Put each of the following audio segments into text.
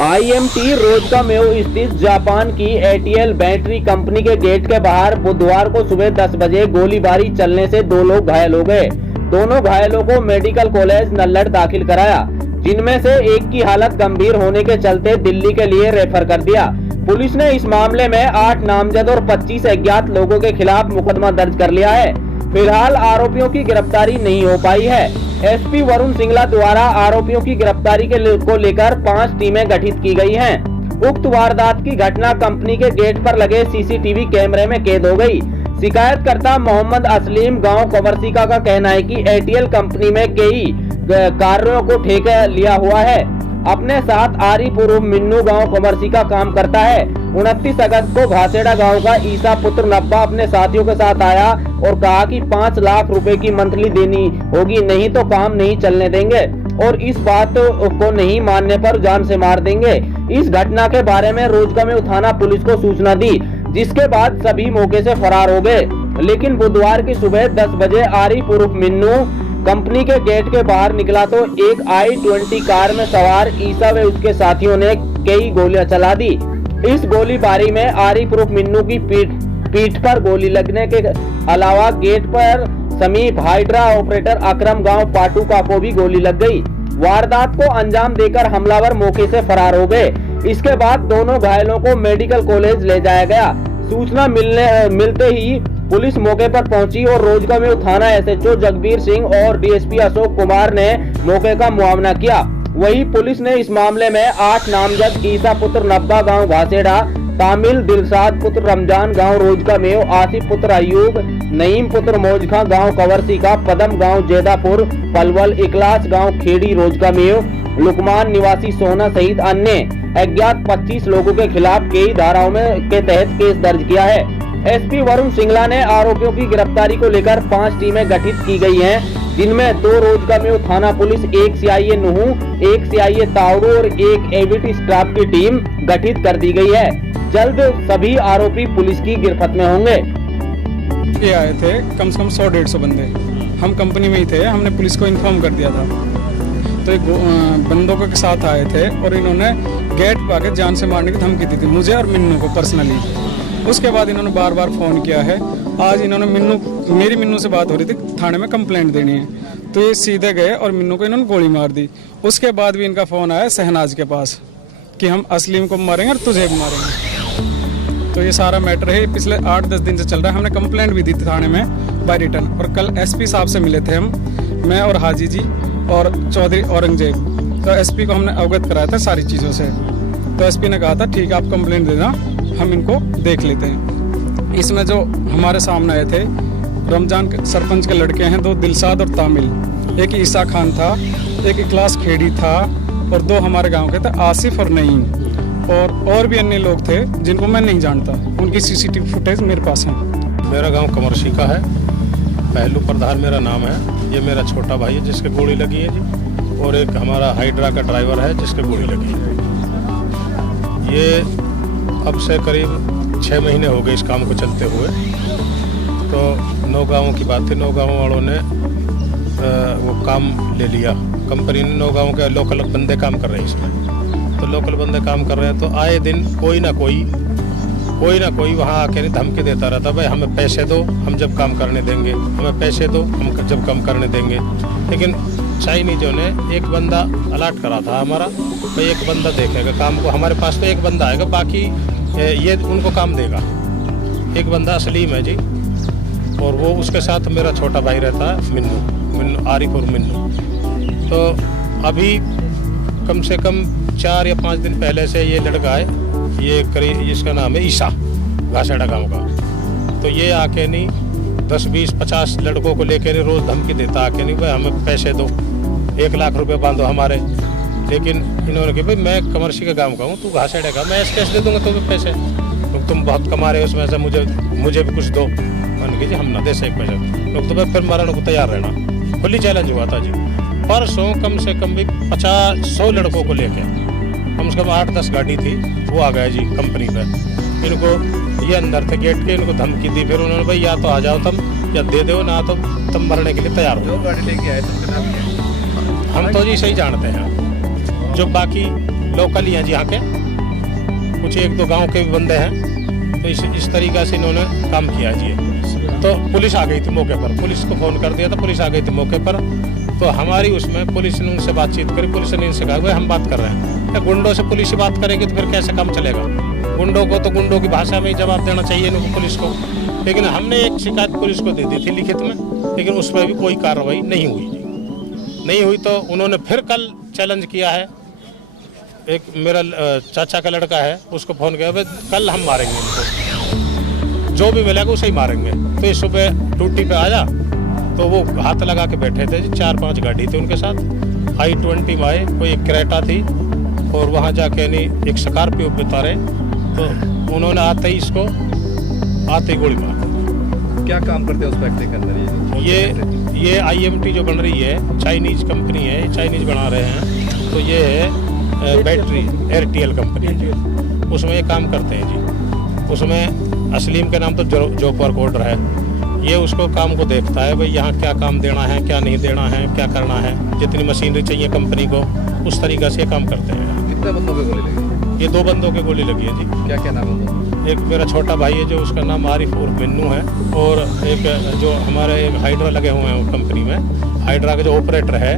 IMT रोजकामेव स्थित Japan की ATL battery company के गेट के बाहर बुधवार को सुबह 10 बजे गोलीबारी चलने से 2 लोग घायल हो गए। दोनों घायलों को मेडिकल कॉलेज नल्लड़ दाखिल कराया, जिनमें से एक की हालत गंभीर होने के चलते दिल्ली के लिए रेफर कर दिया। पुलिस ने इस मामले में 8 नामजद और 25 अज्ञात लोगों के खिलाफ मुकदमा दर्ज कर लिया है। फिलहाल आरोपियों की गिरफ्तारी नहीं हो पाई है। SP वरुण सिंगला द्वारा आरोपियों की गिरफ्तारी को लेकर 5 टीमें गठित की गई हैं। उक्त वारदात की घटना कंपनी के गेट पर लगे CCTV कैमरे में कैद हो गई। शिकायतकर्ता मोहम्मद असलीम गांव कवरसीका का कहना है कि ATL कंपनी में कई कार्यों को ठेका लिया हुआ है। अपने साथ आरीपुर मिन्नू गांव कवरसीका काम करता है। 29 अगस्त को घासेड़ा गांव का ईसा पुत्र नब्बा अपने साथियों के साथ आया और कहा कि 5 लाख रुपए की मंथली देनी होगी, नहीं तो काम नहीं चलने देंगे और इस बात को नहीं मानने पर जान से मार देंगे। इस घटना के बारे में रोजकामेव थाना पुलिस को सूचना दी, जिसके बाद सभी मौके से फरार हो गए। लेकिन बुधवार की सुबह 10 बजे आरीपुर मिन्नू कंपनी के गेट के बाहर निकला तो एक I-20 कार में सवार ईसा व उसके साथियों ने कई गोलियां चला दी। इस गोलीबारी में आरीपुर मिन्नू की पीठ पर गोली लगने के अलावा गेट पर समीप हाइड्रा ऑपरेटर अकरम गांव पाटुका को भी गोली लग गई। वारदात को अंजाम देकर हमलावर मौके से फरार हो गए। इसके बाद दोनों घायलों को मेडिकल कॉलेज ले जाया गया। सूचना मिलते ही पुलिस मौके पर पहुंची और रोजकामेव थाना SHO जगबीर सिंह और DSP अशोक कुमार ने मौके का मुआयना किया। वहीं पुलिस ने इस मामले में 8 नामजद ईसा पुत्र नब्बा गांव घासेड़ा, तामिल दिलशाद पुत्र रमजान गांव रोजकामेव, आसिफ पुत्र अयूब, नईम पुत्र मौजखा गांव कवरसीका, पदम गांव जेदापुर पलवल, इकलास गांव खेड़ी रोजकामेव, लुकमान निवासी सोना सहित अन्य अज्ञात 25 लोगों के खिलाफ कई धाराओं के तहत केस दर्ज किया है। SP वरुण सिंगला ने आरोपियों की गिरफ्तारी को लेकर 5 टीमें गठित की गई हैं, जिनमें 2 रोजकामेव थाना पुलिस, 1 CIA नुहू, 1 CIA तावड़ू और 1 AVT स्टाफ की टीम गठित कर दी गई है। जल्द सभी आरोपी पुलिस की गिरफ्त में होंगे। ये आए थे कम से कम 100-150 बंदे। हम कंपनी में ही थे, हमने पुलिस को इन्फॉर्म कर दिया था। तो एक बंदों के साथ आए थे और इन्होंने गेट पर आके जान से मारने की धमकी दी थी मुझे और मिन्नू को पर्सनली। उसके बाद इन्होंने बार बार फ़ोन किया है। आज इन्होंने मेरी मिन्नू से बात हो रही थी, थाने में कंप्लेंट देनी है, तो ये सीधे गए और मिन्नू को इन्होंने गोली मार दी। उसके बाद भी इनका फ़ोन आया शहनाज के पास कि हम असलीम को मारेंगे और तुझे भी मारेंगे। तो ये सारा मैटर है, पिछले 8-10 दिन से चल रहा है। हमने कंप्लेंट भी दी थी थाने में बाय रिटर्न, और कल SP साहब से मिले थे हम, मैं और हाजी जी और चौधरी औरंगजेब। तो SP को हमने अवगत कराया था सारी चीज़ों से। तो SP ने कहा था ठीक है आप कंप्लेंट देना, हम इनको देख लेते हैं। इसमें जो हमारे सामने आए थे रमजान के सरपंच के लड़के हैं, 2 दिलशाद और तामिल, एक ईसा खान था, एक इकलास खेड़ी था और 2 हमारे गांव के थे आसिफ और नईम, और भी अन्य लोग थे जिनको मैं नहीं जानता। उनकी CCTV फुटेज मेरे पास है। मेरा गांव कवरसीका है, पहलू प्रधान मेरा नाम है। ये मेरा छोटा भाई है जिसके गोली लगी है जी, और एक हमारा हाइड्रा का ड्राइवर है जिसके गोली लगी है। ये अब से करीब 6 महीने हो गए इस काम को चलते हुए। तो 9 गाँवों की बात थी, 9 गाँव वालों ने वो काम ले लिया। कंपनी ने 9 गाँव के लोकल बंदे काम कर रहे हैं इसमें। तो लोकल बंदे काम कर रहे हैं, तो आए दिन कोई ना कोई वहाँ आके धमकी देता रहता, भाई हमें पैसे दो, हम जब काम करने देंगे, हमें पैसे दो, हम जब काम करने देंगे। लेकिन चाइनीजों ने एक बंदा अलर्ट करा था हमारा, भाई एक बंदा देखेगा काम को, हमारे पास तो एक बंदा आएगा, बाकी ये उनको काम देगा। एक बंदा असलीम है जी, और वो उसके साथ मेरा छोटा भाई रहता है मिन्नू आरिफ और मिन्नू। तो अभी कम से कम 4 या 5 दिन पहले से ये लड़का है, ये करीब इसका नाम है ईसा, घासेड़ा गाँव का। तो ये आके नहीं 10, 20, 50 लड़कों को लेकर रोज़ धमकी देता आके नहीं, भाई हमें पैसे दो, 1 लाख रुपए बांधो हमारे। लेकिन इन्होंने कहा भाई मैं कवरसीका गाँव का हूँ, तू घासेड़ा का, मैं कैसे दे दूँगा तुम्हें पैसे, लोग तुम बहुत कमा रहे हो उसमें से, मुझे भी कुछ दो। मैंने कहा जी हम ना दे सके पैसे, लोग तो भाई फिर मारने को तैयार रहना। खुली चैलेंज हुआ था जी। परसों कम से कम भी 50-100 लड़कों को लेके कम से कम 8-10 गाड़ी थी, वो आ गया जी कंपनी पर। इनको ये अंदर थे गेट के, इनको धमकी दी। फिर उन्होंने भाई या तो आ जाओ तुम, या दे दो ना, तो तुम मरने के लिए तैयार हो। गाड़ी लेके आए थे, हम तो जी सही जानते हैं, जो बाकी लोकल ही हैं जी यहाँ के, कुछ एक दो गांव के भी बंदे हैं। तो इस तरीक़ा से इन्होंने काम किया जी। तो पुलिस आ गई थी मौके पर, पुलिस को फ़ोन कर दिया था, पुलिस आ गई थी मौके पर। तो हमारी उसमें पुलिस ने उनसे बातचीत करी, पुलिस ने इनसे कहा भाई हम बात कर रहे हैं, या गुंडों से पुलिस ही बात करेगी तो फिर कैसे काम चलेगा। गुंडों को तो गुंडों की भाषा में ही जवाब देना चाहिए इनको, पुलिस को। लेकिन हमने एक शिकायत पुलिस को दे दी थी लिखित में, लेकिन उस पर भी कोई कार्रवाई नहीं हुई जी। नहीं हुई तो उन्होंने फिर कल चैलेंज किया है। एक मेरा चाचा का लड़का है, उसको फ़ोन किया भाई कल हम मारेंगे इनको, जो भी मिलेगा उसे ही मारेंगे। तो ये सुबह ड्यूटी पे आया तो वो हाथ लगा के बैठे थे जी। 4-5 गाड़ी थी उनके साथ, I-20 में आए, कोई एक क्रेटा थी और वहाँ जाके नहीं एक स्कॉर्पियो पे उतारे। तो उन्होंने आते ही इसको आते ही गोली मार। क्या काम करते हैं उस फैक्ट्री के अंदर? ये IMT जो बन रही है, चाइनीज कंपनी है, चाइनीज बना रहे हैं। तो ये है बैटरी एयरटेल कंपनी है जी, उसमें ये काम करते हैं जी। उसमें असलीम के नाम तो जॉब वर्क ऑर्डर है। ये उसको काम को देखता है भाई यहाँ क्या काम देना है, क्या नहीं देना है, क्या करना है, जितनी मशीनरी चाहिए कंपनी को, उस तरीक़े से ये काम करते हैं। कितने बंदों पे गोली लगी? ये 2 बंदों की गोली लगी है जी। क्या क्या नाम है? एक मेरा छोटा भाई है जो उसका नाम आरिफ उर्फ मिन्नू है, और एक जो हमारे एक हाइड्रा लगे हुए हैं कंपनी में, हाइड्रा का जो ऑपरेटर है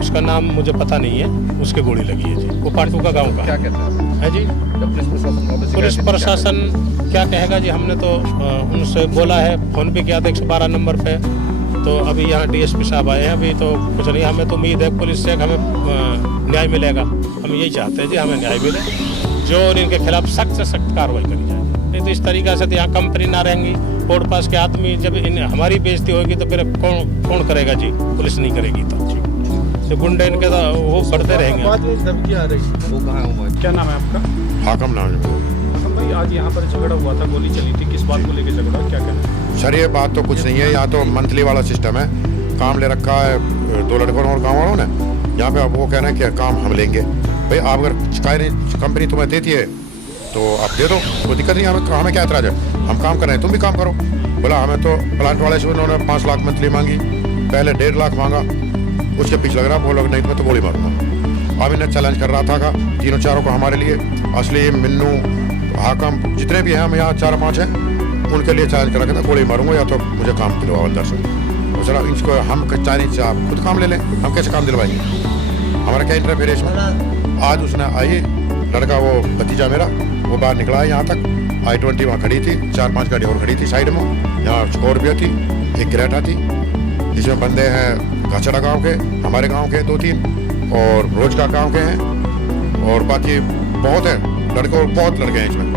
उसका नाम मुझे पता नहीं है, उसकी गोली लगी है जी। वो पाटू का गाँव का क्या कहता है जी। पुलिस प्रशासन क्या कहेगा जी, हमने तो उनसे बोला है, फ़ोन भी किया था 112 नंबर पे। तो अभी यहाँ DSP साहब आए हैं, अभी तो कुछ नहीं। हमें तो उम्मीद है पुलिस से हमें न्याय मिलेगा। हम यही चाहते हैं जी, हमें न्याय मिले, जो इनके खिलाफ सख्त से सख्त कार्रवाई करी जाए। नहीं तो इस तरीक़ा से तो यहाँ कंपनी ना रहेंगी, रोड पास के आदमी जब हमारी बेइज्जती होगी तो फिर कौन करेगा जी, पुलिस नहीं करेगी तो गुंडे इनके तो वो बढ़ते रहेंगे। वो कहाँ हुआ? क्या नाम है आपका? हाकम नाम है। हाकम भाई, आज यहाँ पर झगड़ा हुआ था, गोली चली थी, किस बात को लेकर झगड़ा, क्या कहना है? सर ये बात तो कुछ नहीं है, यहाँ तो मंथली वाला सिस्टम है। काम ले रखा है 2 लड़कों और गाँव वालों ने। यहाँ पे अब वो कह रहे हैं कि काम हम लेंगे। भाई आप अगर कंपनी तुम्हें देती है तो आप दे दो, कोई दिक्कत नहीं। हमें क्या एतराज है, हम काम कर रहे हैं, तुम भी काम करो। बोला हमें तो प्लांट वाले से उन्होंने 5 लाख मंथली मांगी, पहले 1.5 लाख मांगा, उसके पीछे लग रहा बोल नहीं मैं तो गोली मारूंगा। अब इन्हें चैलेंज कर रहा था का तीनों चारों को हमारे लिए, असली मिन्नू हाकम जितने भी हैं, हम यहाँ 4-5 हैं, उनके लिए चैलेंज कर रखा था गोली मारूंगा या तो मुझे काम दिलवाओ अंदर से। तो चला इसको हम चाइनीज से आप खुद काम ले लें, हम कैसे काम दिलवाएंगे, हमारा क्या इंटरफेयर है इसमें। आज उसने आई लड़का, वो भतीजा मेरा, वो बाहर निकला है यहाँ तक। I-20 वहाँ खड़ी थी, 4-5 गाड़ी और खड़ी थी साइड में। यहाँ स्कॉर्पियो थी, एक क्रेटा थी। इसमें बंदे हैं घाचड़ा गांव के, हमारे गांव के 2-3 और रोज का गांव के हैं, और बाकी बहुत हैं लड़के, और बहुत लड़के हैं इसमें।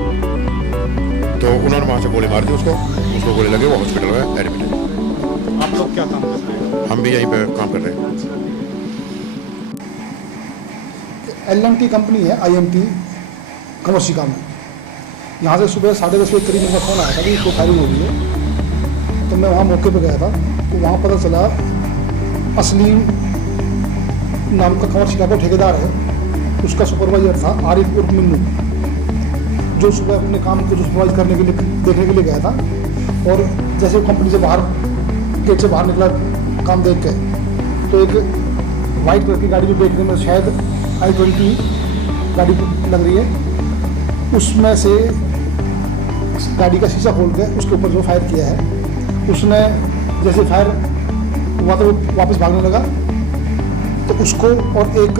तो उन्होंने वहाँ से गोली मार दी उसको गोली लगी, वो हॉस्पिटल में एडमिट है। आप लोग क्या काम कर रहे हैं? हम भी यहीं पे काम कर रहे हैं। LMT कंपनी है, IMT कमर्शिका में। यहाँ से सुबह 10:30 बजे करीब मेरा फ़ोन आया था कि इसको फायरिंग हो गई है। तो मैं वहाँ मौके पर गया था, तो वहाँ पता चला असलीम नाम का कमर्शिका का ठेकेदार है, उसका सुपरवाइजर था आरिफ उर्फ मिन्नू, जो सुबह अपने काम को सुपरवाइज करने के लिए देखने के लिए गया था। और जैसे वो कंपनी से बाहर गेट से बाहर निकला काम देख के, तो एक वाइट कलर की गाड़ी जो देखने में शायद I-20 गाड़ी लग रही है, उसमें से गाड़ी का शीशा खोल के उसके ऊपर जो फायर किया है, उसने जैसे फायर हुआ तो वो वापस भागने लगा। तो उसको और एक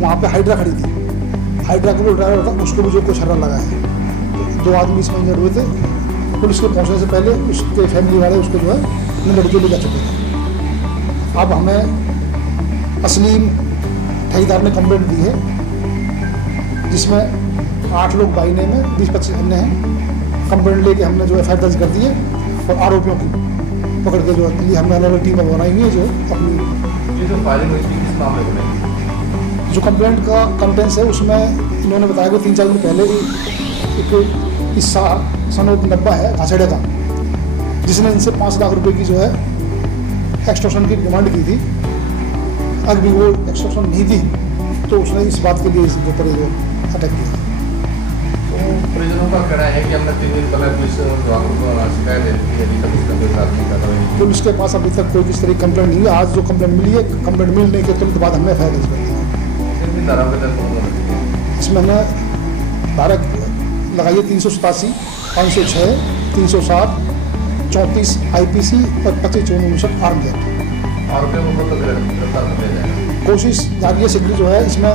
वहाँ पे हाइड्रा खड़ी थी, हाइड्रा का जो ड्राइवर था उसको भी जो कुछ हर्रा लगा है। तो 2 आदमी इसमें इंजर्ड हुए थे। पुलिस के पहुँचने से पहले उसके फैमिली वाले उसको जो है लड़के ले जा चुके थे। अब हमें असलीम ठेकेदार ने कंप्लेंट दी है, जिसमें 8 लोग बाई नेम है, 20-25 हमने हैं। कंप्लेंट लेके हमने जो FIR दर्ज कर दी है, और आरोपियों की पकड़ के जो लिए हमने अलग-अलग टीमें बनाई हुई है। जो अपनी ये जो फायरिंग हुई थी किस मामले को लेकर? जो कंप्लेंट का कंटेंट्स है उसमें इन्होंने बताया कि 3-4 दिन पहले ही एक किस्सा सनोद नब्बा है घाचड़े का, जिसने इनसे 5 लाख रुपए की जो है एक्सटॉर्शन की डिमांड की थी। अगर भी वो एक्सटॉर्शन नहीं थी तो उसने इस बात के लिए इसके ऊपर जो अटैक किया। तो परिजनों का कहना है कि हमने 3 दिन पहले पुलिस को शिकायत दे दी थी, अभी तक उसका कोई कार्रवाई नहीं कर रही है। पुलिस के पास अभी तक कोई किस तरह की कंप्लेंट नहीं है। आज जो कंप्लेंट मिली है, कंप्लेंट मिलने के तुरंत बाद हमने FIR दर्ज कर दी है। कितनी धारा पे दर्ज होगा? इसमें हमने धारा लगाई है 387, 506, 307, 34 IPC और 25 आर्म एक्ट। आरोपियों को मतलब गिरफ्तार कर लिया जाएगा। कोशिश जारी है शीघ्र जो है इसमें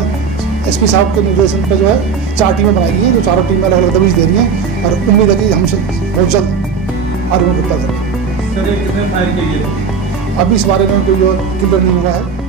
SP साहब के निर्देशन पर जो है 4 टीमें बनाई गई हैं, जो चारों टीमें अलग अलग दबिश दे रही हैं और उम्मीद है कि हमसे बहुत जल्द आरोपियों को गिरफ्तार करेंगे। सर ये कितने फायर किए गए? अभी इस बारे में कोई जो क्लियर नहीं हुआ है।